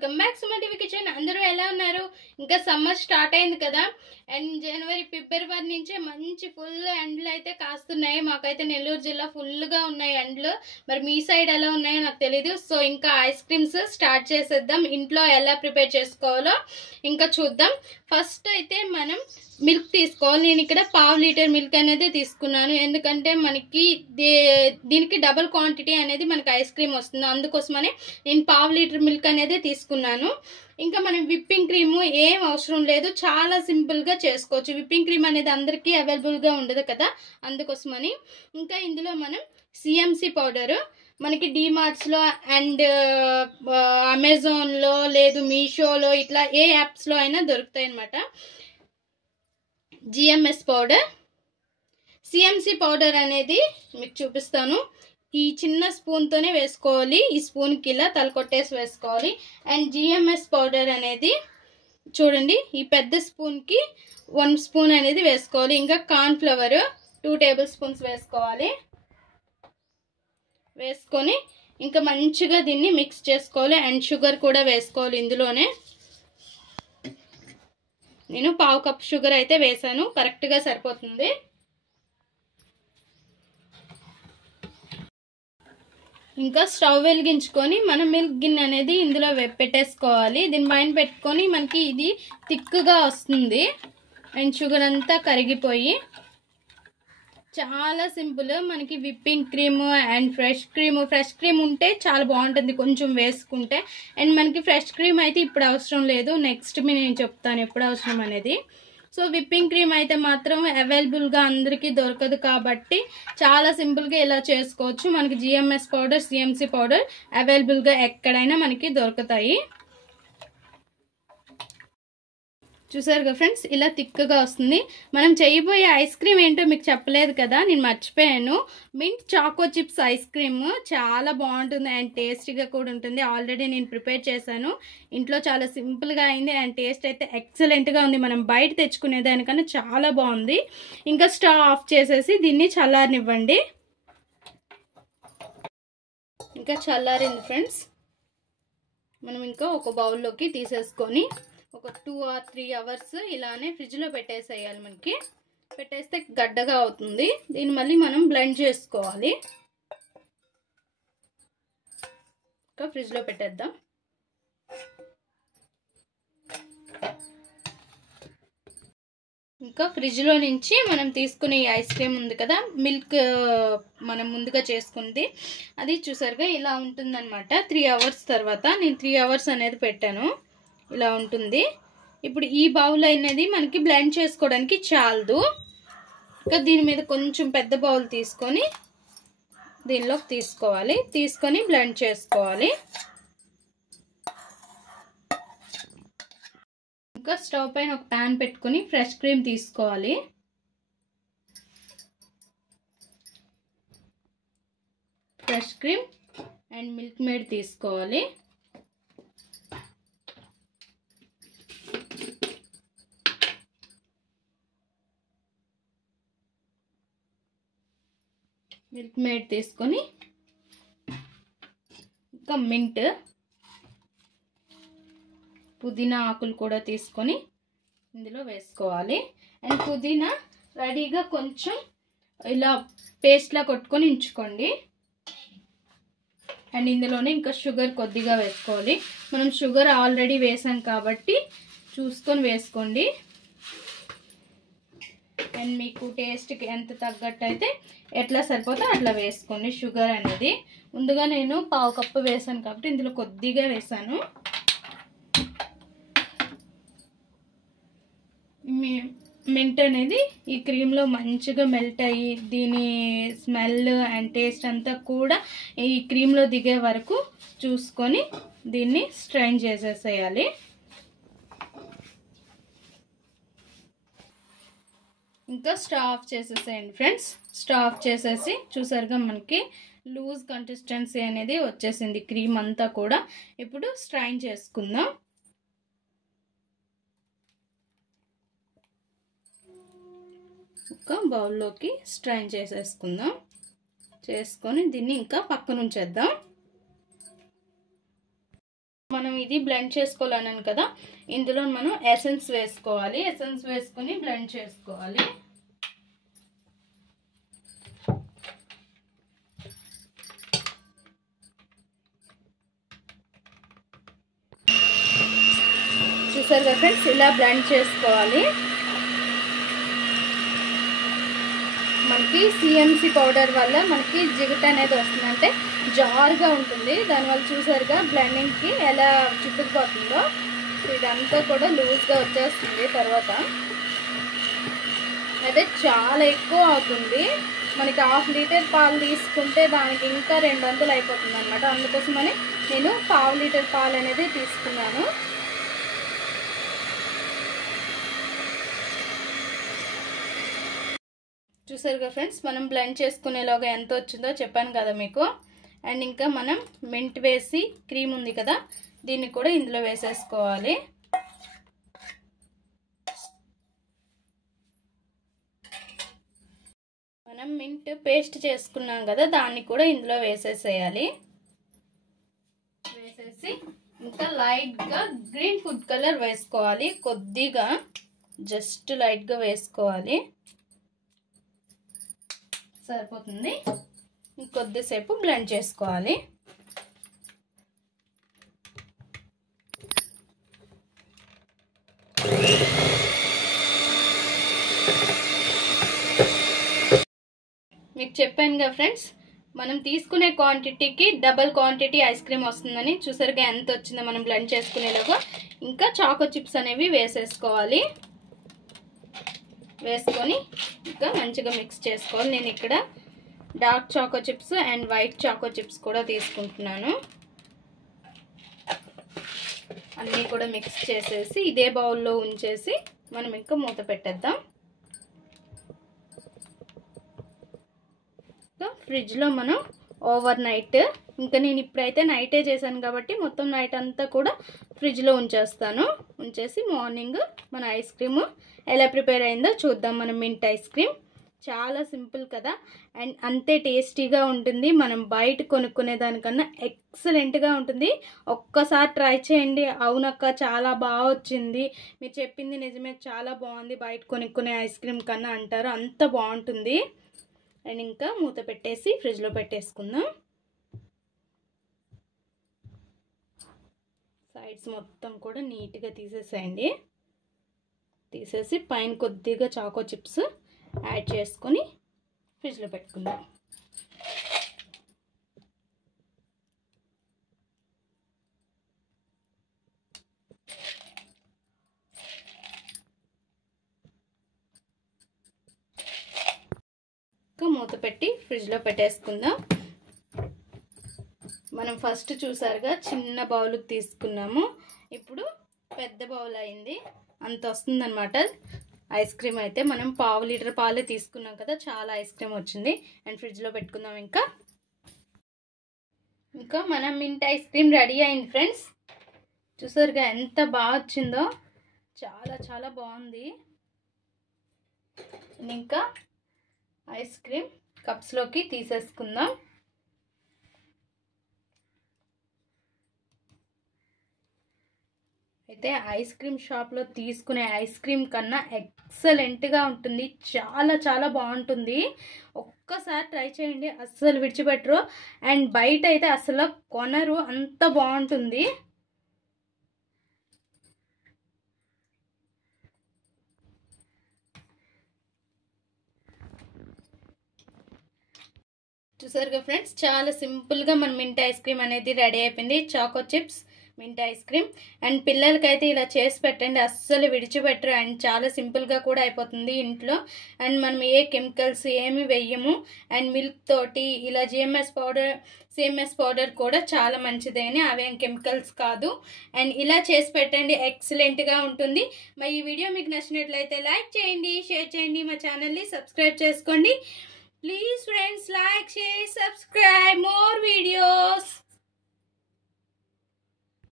Welcome back సుమా TV kitchen. అందరూ ఎలా ఉన్నారు? ఇంకా సమ్మర్ స్టార్ట్ అయింది కదా, అండ్ జనవరి ఫిబ్రవరి నుంచే మంచి ఫుల్ ఎండలు అయితే కాస్తున్నాయి. మాకైతే నెల్లూరు జిల్లా ఫుల్గా ఉన్నాయి ఎండలు. మరి మీ సైడ్ ఎలా ఉన్నాయో నాకు తెలీదు. సో ఇంకా ఐస్ క్రీమ్స్ స్టార్ట్ చేసేద్దాం. ఇంట్లో ఎలా ప్రిపేర్ చేసుకోవాలో ఇంకా చూద్దాం. ఫస్ట్ అయితే మనం మిల్క్ తీసుకోవాలి. నేను ఇక్కడ 1/2 లీటర్ మిల్క్ అనేది తీసుకున్నాను, ఎందుకంటే మనకి దీనికి డబుల్ క్వాంటిటీ అనేది మనకి ఐస్ క్రీమ్ వస్తుంది. అందుకోసమనే నేను 1/2 లీటర్ మిల్క్ అనేది తీసుకున్నాను. ఇంకా మనం విప్పింగ్ క్రీమ్ ఏం అవసరం లేదు, చాలా సింపుల్గా చేసుకోవచ్చు. విప్పింగ్ క్రీమ్ అనేది అందరికీ అవైలబుల్గా ఉండదు కదా, అందుకోసమని. ఇంకా ఇందులో మనం సిఎంసి పౌడరు మనకి డిమార్ట్స్లో అండ్ అమెజాన్లో లేదు మీషోలో ఇట్లా ఏ యాప్స్లో అయినా దొరుకుతాయి అన్నమాట. జిఎంఎస్ పౌడర్, సిఎంసి పౌడర్ అనేది మీకు చూపిస్తాను. ఈ చిన్న స్పూన్తోనే వేసుకోవాలి. ఈ స్పూన్కి ఇలా తలకొట్టేసి వేసుకోవాలి. అండ్ జిఎంఎస్ పౌడర్ అనేది చూడండి, ఈ పెద్ద స్పూన్కి 1 స్పూన్ అనేది వేసుకోవాలి. ఇంకా కార్న్ ఫ్లవర్ 2 టేబుల్ స్పూన్స్ వేసుకోవాలి. వేసుకొని ఇంకా మంచిగా దీన్ని మిక్స్ చేసుకోవాలి. అండ్ షుగర్ కూడా వేసుకోవాలి ఇందులోనే. నేను 1/2 కప్ షుగర్ అయితే వేసాను, కరెక్ట్గా సరిపోతుంది. ఇంకా స్టవ్ వెలిగించుకొని మనం మిల్క్ గిన్నె అనేది ఇందులో పెట్టేసుకోవాలి. దీని పైన పెట్టుకొని మనకి ఇది థిక్గా వస్తుంది. అండ్ షుగర్ అంతా కరిగిపోయి చాలా సింపుల్. మనకి whipping cream and fresh cream ఉంటే చాలా బాగుంటుంది కొంచెం వేసుకుంటే. అండ్ మనకి ఫ్రెష్ క్రీమ్ అయితే ఇప్పుడు అవసరం లేదు, నెక్స్ట్ నేను చెప్తాను ఎప్పుడు అవసరం అనేది. సో విప్పింగ్ క్రీమ్ అయితే మాత్రం అవైలబుల్గా అందరికీ దొరకదు కాబట్టి చాలా సింపుల్గా ఇలా చేసుకోవచ్చు. మనకి జిఎంఎస్ పౌడర్, సిఎంసి పౌడర్ అవైలబుల్గా ఎక్కడైనా మనకి దొరుకుతాయి. చూసారు కదా ఫ్రెండ్స్, ఇలా థిక్గా వస్తుంది. మనం చేయబోయే ఐస్ క్రీమ్ ఏంటో మీకు చెప్పలేదు కదా, నేను మర్చిపోయాను. Mint choco chips ice cream చాలా బాగుంటుంది అండ్ టేస్టీగా కూడా ఉంటుంది. ఆల్రెడీ నేను ప్రిపేర్ చేశాను ఇంట్లో, చాలా సింపుల్గా అయింది అండ్ టేస్ట్ అయితే ఎక్సలెంట్గా ఉంది. మనం బయట తెచ్చుకునే దానికన్నా చాలా బాగుంది. ఇంకా స్టవ్ ఆఫ్ చేసేసి దీన్ని చల్లారనివ్వండి. ఇంకా చల్లారింది ఫ్రెండ్స్. మనం ఇంకా ఒక బౌల్లోకి తీసేసుకొని ఒక 2 or 3 అవర్స్ ఇలానే ఫ్రిడ్జ్లో పెట్టేసేయాలి. మనకి పెట్టేస్తే గడ్డగా అవుతుంది. దీన్ని మళ్ళీ మనం బ్లెండ్ చేసుకోవాలి. ఇంకా ఫ్రిడ్జ్లో పెట్టేద్దాం. ఇంకా ఫ్రిడ్జ్లో నుంచి మనం తీసుకునే ఈ ఐస్ క్రీమ్ ఉంది కదా, మిల్క్ మనం ముందుగా చేసుకుంది, అది చూసారుగా ఇలా ఉంటుందన్నమాట. 3 అవర్స్ తర్వాత నేను 3 అవర్స్ అనేది పెట్టాను, ఇలా ఉంటుంది. ఇప్పుడు ఈ బౌల్ అనేది మనకి బ్లెండ్ చేసుకోవడానికి చాలదు. ఇంకా దీని మీద కొంచెం పెద్ద బౌల్ తీసుకొని దీనిలోకి తీసుకోవాలి, తీసుకొని బ్లెండ్ చేసుకోవాలి. ఇంకా స్టవ్ పైన ఒక ప్యాన్ పెట్టుకొని ఫ్రెష్ క్రీమ్ తీసుకోవాలి. Fresh cream and milk made తీసుకోవాలి. మిల్క్ మేడ్ తీసుకొని ఇంకా మింట్, పుదీనా ఆకులు కూడా తీసుకొని ఇందులో వేసుకోవాలి. అండ్ పుదీనా రెడీగా కొంచెం ఇలా పేస్ట్లా కొట్టుకొని ఉంచుకోండి. అండ్ ఇందులోనే ఇంకా షుగర్ కొద్దిగా వేసుకోవాలి. మనం షుగర్ ఆల్రెడీ వేసాం కాబట్టి చూసుకొని వేసుకోండి. అండ్ మీకు టేస్ట్కి ఎంత తగ్గట్టు అయితే ఎట్లా సరిపోతే అట్లా వేసుకోండి. షుగర్ అనేది ముందుగా నేను 1/2 కప్పు వేసాను కాబట్టి ఇందులో కొద్దిగా వేసాను. మింట్ అనేది ఈ క్రీమ్లో మంచిగా మెల్ట్ అయ్యి దీని స్మెల్ అండ్ టేస్ట్ అంతా కూడా ఈ క్రీమ్లో దిగే వరకు చూసుకొని దీన్ని స్ట్రైన్ చేసేసేయాలి. ఇంకా స్టవ్ ఆఫ్ చేసేసేయండి ఫ్రెండ్స్. స్టవ్ ఆఫ్ చేసేసి చూసారుగా మనకి లూజ్ కన్సిస్టెన్సీ అనేది వచ్చేసింది క్రీమ్ అంతా కూడా. ఇప్పుడు స్ట్రైన్ చేసుకుందాం. ఒక బౌల్లోకి స్ట్రైన్ చేసేసుకుందాం. చేసుకొని దీన్ని ఇంకా పక్కన ఉంచేద్దాం. మనం ఇది బ్లెండ్ చేసుకోవాలన్నాను కదా, ఇందులో మనం ఎసెన్స్ వేసుకోవాలి. ఎసెన్స్ వేసుకొని బ్లెండ్ చేసుకోవాలి. చూసారు కదా ఫ్రెండ్స్, ఇలా బ్లెండ్ చేసుకోవాలి. మనకి సిఎంసి పౌడర్ వల్ల మనకి జిగుట అనేది వస్తుంది, అంటే జారుగా ఉంటుంది. దానివల్ల చూసారుగా బ్లెండింగ్కి ఎలా చుట్టుకుపోతుందో, ఇదంతా కూడా లూజ్గా వచ్చేస్తుంది. తర్వాత అయితే చాలా ఎక్కువ అవుతుంది. మనకి 1/2 లీటర్ పాలు తీసుకుంటే దానికి ఇంకా 200 అయిపోతుంది అనమాట. అందుకోసమని నేను 1/2 లీటర్ పాలు అనేది తీసుకున్నాను. చూసారుగా ఫ్రెండ్స్, మనం బ్లెండ్ చేసుకునేలాగా ఎంత వచ్చిందో చెప్పాను కదా మీకు. అండ్ ఇంకా మనం మింట్ వేసి క్రీమ్ ఉంది కదా, దీన్ని కూడా ఇందులో వేసేసుకోవాలి. మనం మింట్ పేస్ట్ చేసుకున్నాం కదా, దాన్ని కూడా ఇందులో వేసేసేయాలి. వేసేసి ఇంకా లైట్గా గ్రీన్ ఫుడ్ కలర్ వేసుకోవాలి. కొద్దిగా జస్ట్ లైట్గా వేసుకోవాలి, సరిపోతుంది. ఇంకొద్దిసేపు బ్లెండ్ చేసుకోవాలి. మీకు చెప్పాను కదా ఫ్రెండ్స్, మనం తీసుకునే క్వాంటిటీకి డబల్ క్వాంటిటీ ఐస్ క్రీమ్ వస్తుందని. చూసారుగా ఎంత వచ్చిందో మనం బ్లెండ్ చేసుకునేలాగా. ఇంకా చాకో చిప్స్ అనేవి వేసేసుకోవాలి. వేసుకొని ఇంకా మంచిగా మిక్స్ చేసుకోవాలి. నేను ఇక్కడ dark choco chips and white choco chips కూడా తీసుకుంటున్నాను. అన్నీ కూడా మిక్స్ చేసేసి ఇదే బౌల్లో ఉంచేసి మనం ఇంకా మూత పెట్టేద్దాం. ఫ్రిడ్జ్లో మనం ఓవర్ నైట్, ఇంకా నేను ఇప్పుడైతే నైటే చేశాను కాబట్టి మొత్తం నైట్ అంతా కూడా ఫ్రిడ్జ్లో ఉంచేస్తాను. ఉంచేసి మార్నింగ్ మన ఐస్ క్రీమ్ ఎలా ప్రిపేర్ అయిందో చూద్దాం. మనం మింట్ ఐస్ క్రీమ్ చాలా సింపుల్ కదా, అండ్ అంతే టేస్టీగా ఉంటుంది. మనం బయట కొనుక్కునే దానికన్నా ఎక్సలెంట్గా ఉంటుంది. ఒక్కసారి ట్రై చేయండి. అవునక్క చాలా బాగా వచ్చింది, మీరు చెప్పింది నిజమే, చాలా బాగుంది బయట కొనుక్కునే ఐస్ క్రీమ్ కన్నా అంటారు. అంత బాగుంటుంది. అండ్ ఇంకా మూత పెట్టేసి ఫ్రిడ్జ్లో పెట్టేసుకుందాం. సైడ్స్ మొత్తం కూడా నీట్గా తీసేసేయండి. తీసేసి పైన కొద్దిగా చాకో చిప్స్ యాడ్ చేసుకొని ఫ్రిడ్జ్లో పెట్టుకుందాం. మూత పెట్టి ఫ్రిడ్జ్లో పెట్టేసుకుందాం. మనం ఫస్ట్ చూసారుగా చిన్న బౌల్ తీసుకున్నాము, ఇప్పుడు పెద్ద బౌల్ అయింది. అంత వస్తుందన్నమాట ఐస్ క్రీమ్. అయితే మనం 1/2 లీటర్ పాలే తీసుకున్నాం కదా, చాలా ఐస్ క్రీమ్ వచ్చింది. అండ్ ఫ్రిడ్జ్లో పెట్టుకుందాం. ఇంకా మన మింట్ ఐస్ క్రీమ్ రెడీ అయింది ఫ్రెండ్స్. చూసారుగా ఎంత బాగా వచ్చిందో, చాలా చాలా బాగుంది. ఇంకా ఐస్ క్రీమ్ కప్స్లోకి తీసేసుకుందాం. అయితే ఐస్ క్రీమ్ షాప్లో తీసుకునే ఐస్ క్రీమ్ కన్నా ఎక్సలెంట్గా ఉంటుంది. చాలా చాలా బాగుంటుంది. ఒక్కసారి ట్రై చేయండి, అస్సలు విడిచిపెట్టరు. అండ్ బయట అయితే అసలు కొనరు, అంత బాగుంటుంది. చూసారుగా ఫ్రెండ్స్, చాలా సింపుల్గా మన మింట్ ఐస్ క్రీమ్ అనేది రెడీ అయిపోయింది. Choco chips mint ice cream. And పిల్లలకైతే ఇలా చేసి పెట్టండి, అస్సలు విడిచిపెట్టరు. అండ్ చాలా సింపుల్గా కూడా అయిపోతుంది ఇంట్లో. అండ్ మనం ఏ కెమికల్స్ ఏమి వేయము. అండ్ మిల్క్ తోటి ఇలా సిఎంఎస్ పౌడర్ కూడా చాలా మంచిదని, అవేం కెమికల్స్ కాదు. అండ్ ఇలా చేసి పెట్టండి, ఎక్సలెంట్గా ఉంటుంది. మరి ఈ వీడియో మీకు నచ్చినట్లయితే లైక్ చేయండి, షేర్ చేయండి, మా ఛానల్ని సబ్స్క్రైబ్ చేసుకోండి. Please friends, like, share, subscribe more videos.